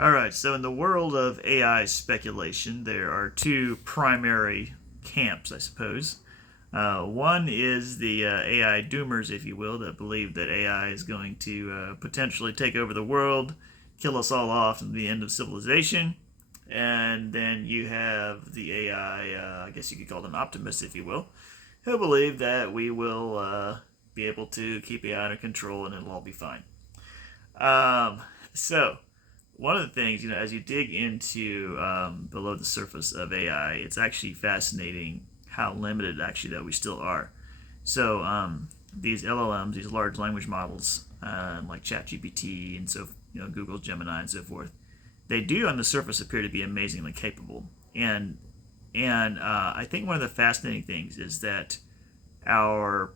All right, so in the world of AI speculation, there are two primary camps, I suppose. One is the AI doomers, if you will, that believe that AI is going to potentially take over the world, kill us all off, and the end of civilization. And then you have the AI, I guess you could call them optimists, if you will, who believe that we will be able to keep AI under control and it'll all be fine. So, one of the things, as you dig into below the surface of AI, it's actually fascinating how limited actually that we still are. So these LLMs, these large language models, like ChatGPT and so Google's Gemini and so forth, they do on the surface appear to be amazingly capable. And I think one of the fascinating things is that our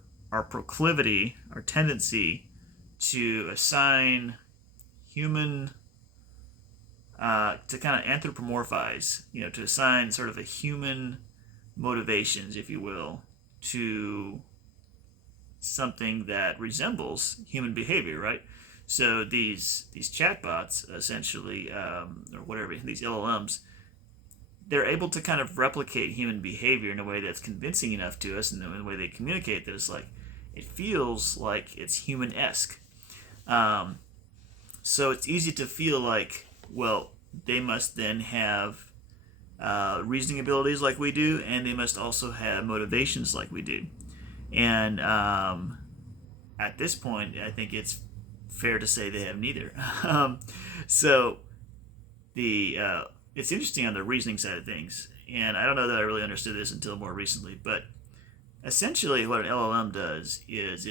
proclivity, our tendency to assign human to kind of anthropomorphize, to assign sort of a human motivations, if you will, to something that resembles human behavior, right? So these chatbots, essentially, or whatever, these LLMs, they're able to kind of replicate human behavior in a way that's convincing enough to us, and in the way they communicate that it's like it feels like it's human-esque. Um, so it's easy to feel like, well, they must then have reasoning abilities like we do, and they must also have motivations like we do. And at this point, I think it's fair to say they have neither. So the it's interesting on the reasoning side of things, and I don't know that I really understood this until more recently. But essentially, what an LLM does is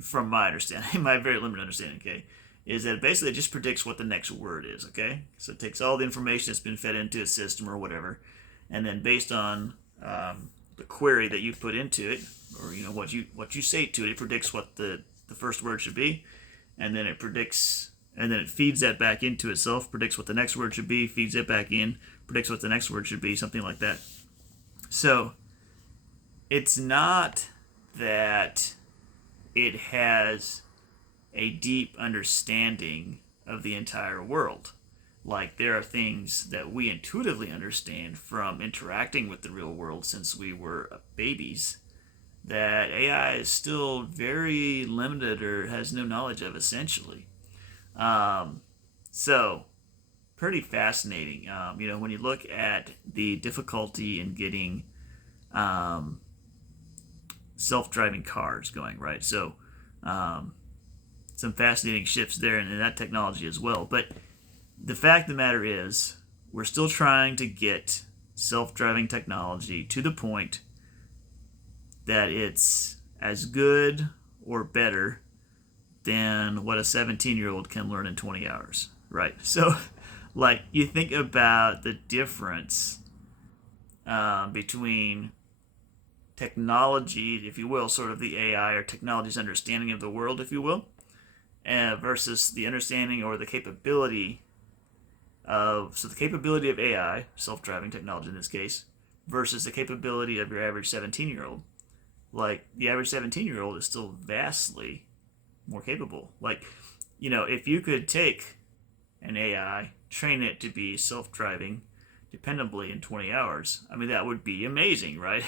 from my understanding, my very limited understanding, okay, is that it basically just predicts what the next word is, okay? So it takes all the information that's been fed into a system or whatever, and then based on the query that you put into it, or what you say to it, it predicts what the first word should be, and then it feeds that back into itself, predicts what the next word should be, feeds it back in, predicts what the next word should be, something like that. So it's not that it has a deep understanding of the entire world. Like, there are things that we intuitively understand from interacting with the real world since we were babies that AI is still very limited or has no knowledge of, essentially. So, pretty fascinating. When you look at the difficulty in getting um, self-driving cars going, right? So, some fascinating shifts there in that technology as well. But the fact of the matter is, we're still trying to get self-driving technology to the point that it's as good or better than what a 17-year-old can learn in 20 hours, right? So, like, you think about the difference between technology, if you will, sort of the AI or technology's understanding of the world, if you will, versus the understanding or the capability the capability of AI, self-driving technology in this case, versus the capability of your average 17-year-old. Like, the average 17-year-old is still vastly more capable. Like, if you could take an AI, train it to be self-driving dependably in 20 hours, I mean, that would be amazing, right?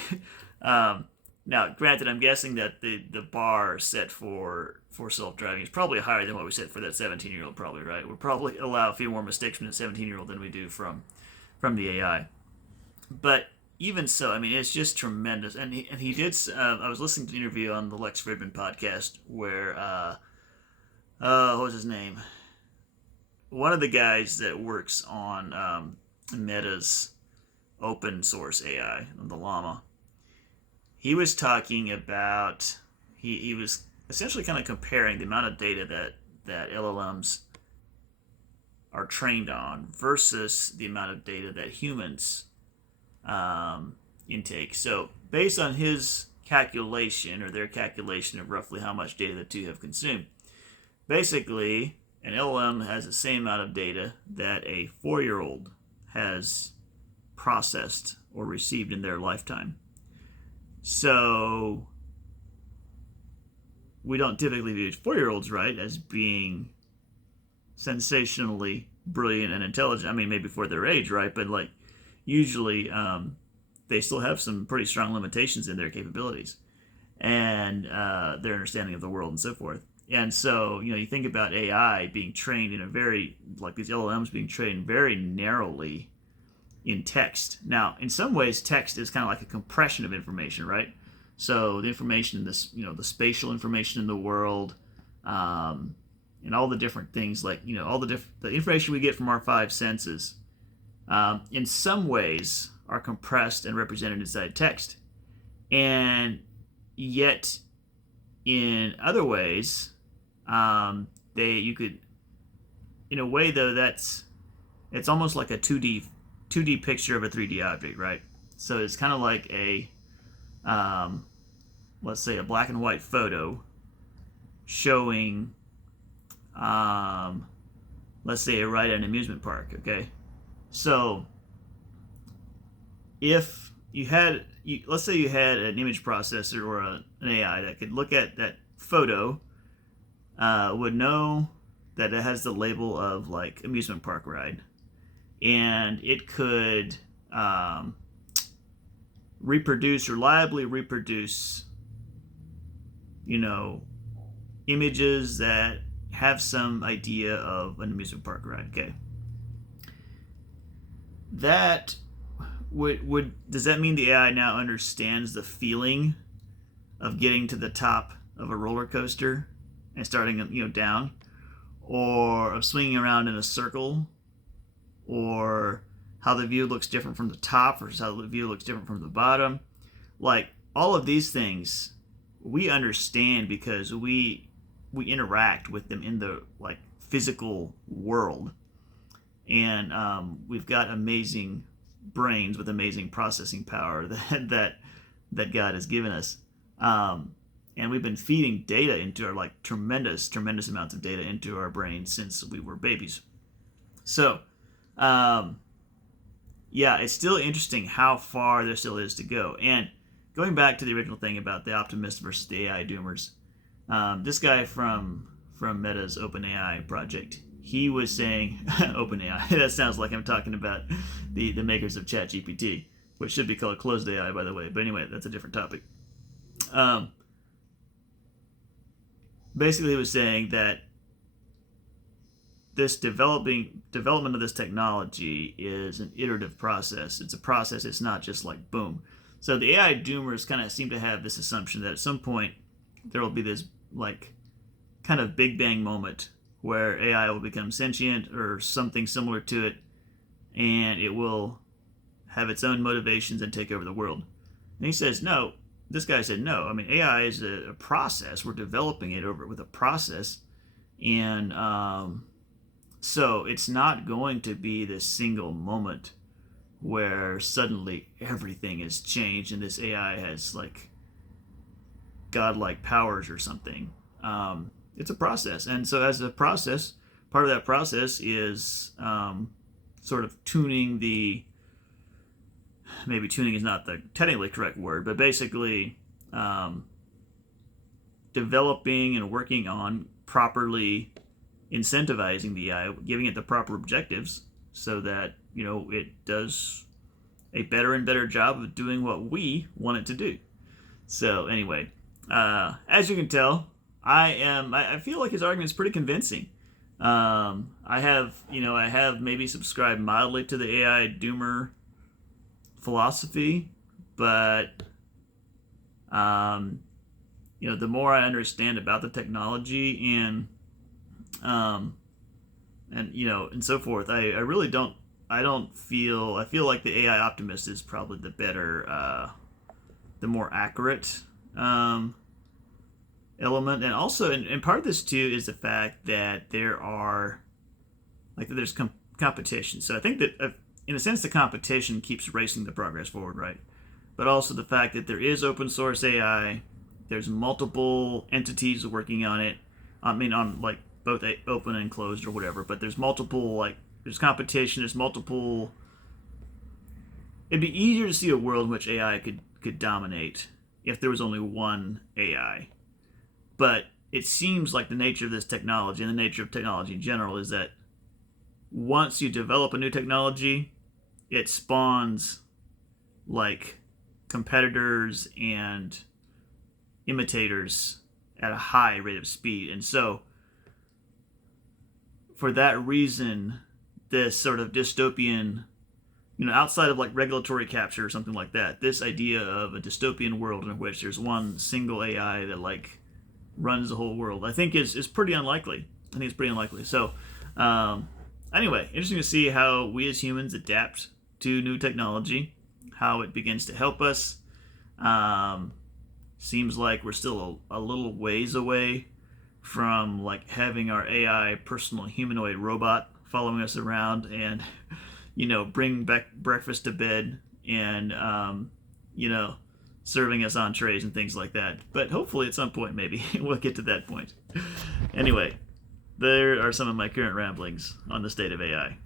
Now, granted, I'm guessing that the bar set for self-driving is probably higher than what we set for that 17-year-old, probably, right? We'll probably allow a few more mistakes from the 17-year-old than we do from the AI. But even so, I mean, it's just tremendous. And he did. I was listening to an interview on the Lex Fridman podcast where, what was his name? One of the guys that works on Meta's open source AI, the Llama. He was talking about. He was essentially kind of comparing the amount of data that LLMs are trained on versus the amount of data that humans intake. So, based on his calculation or their calculation of roughly how much data the two have consumed, basically, an LLM has the same amount of data that a 4-year-old has processed or received in their lifetime. So, we don't typically view 4-year-olds, right, as being sensationally brilliant and intelligent. I mean, maybe for their age, right? But like usually they still have some pretty strong limitations in their capabilities and their understanding of the world and so forth. And so, you think about AI being trained in a very, like these LLMs being trained very narrowly in text. Now, in some ways, text is kind of like a compression of information, right? So the information in this, the spatial information in the world, and all the different things, like all the information we get from our five senses, in some ways are compressed and represented inside text, and yet in other ways, you could, in a way though, it's almost like a 2D picture of a 3D object, right? So it's kind of like a let's say a black and white photo showing let's say a ride at an amusement park. Okay, so if you had let's say you had an image processor or an AI that could look at that photo, would know that it has the label of like amusement park ride, and it could reliably reproduce images that have some idea of an amusement park ride. Okay, that would does that mean the AI now understands the feeling of getting to the top of a roller coaster and starting down, or of swinging around in a circle, or how the view looks different from the top versus how the view looks different from the bottom? Like all of these things we understand because we interact with them in the like physical world, and we've got amazing brains with amazing processing power that God has given us, and we've been feeding data into our like tremendous amounts of data into our brains since we were babies. So yeah, it's still interesting how far there still is to go. And going back to the original thing about the optimist versus the AI doomers, this guy from Meta's OpenAI project, he was saying OpenAI. That sounds like I'm talking about the makers of ChatGPT, which should be called closed AI, by the way. But anyway, that's a different topic. Basically, he was saying that this development of this technology is an iterative process. It's a process. It's not just like boom. So the AI doomers kind of seem to have this assumption that at some point there will be this like kind of Big Bang moment where AI will become sentient or something similar to it, and it will have its own motivations and take over the world. And he says, no. This guy said, no. I mean, AI is a process. We're developing it with a process, and so it's not going to be this single moment where suddenly everything has changed and this AI has like godlike powers or something. It's a process, and so as a process, part of that process is sort of tuning the. Maybe tuning is not the technically correct word, but basically developing and working on properly incentivizing the AI, giving it the proper objectives so that it does a better and better job of doing what we want it to do. So anyway, as you can tell, I feel like his argument is pretty convincing. I have maybe subscribed mildly to the AI doomer philosophy, but the more I understand about the technology and so forth, I really don't. I feel like the AI optimist is probably the better, the more accurate element, and also, and part of this too is the fact that there's competition. So I think that in a sense the competition keeps racing the progress forward, right? But also the fact that there is open source AI, there's multiple entities working on it. I mean, on like both open and closed or whatever. But there's multiple there's competition. There's multiple. It'd be easier to see a world in which AI could dominate if there was only one AI. But it seems like the nature of this technology and the nature of technology in general is that once you develop a new technology, it spawns like competitors and imitators at a high rate of speed. And so for that reason, this sort of dystopian, outside of like regulatory capture or something like that, this idea of a dystopian world in which there's one single AI that like runs the whole world, I think is pretty unlikely. I think it's pretty unlikely. So anyway, interesting to see how we as humans adapt to new technology, how it begins to help us. Seems like we're still a little ways away from like having our AI personal humanoid robot following us around and bring back breakfast to bed and serving us entrees and things like that. But hopefully at some point maybe we'll get to that point. Anyway, there are some of my current ramblings on the state of AI.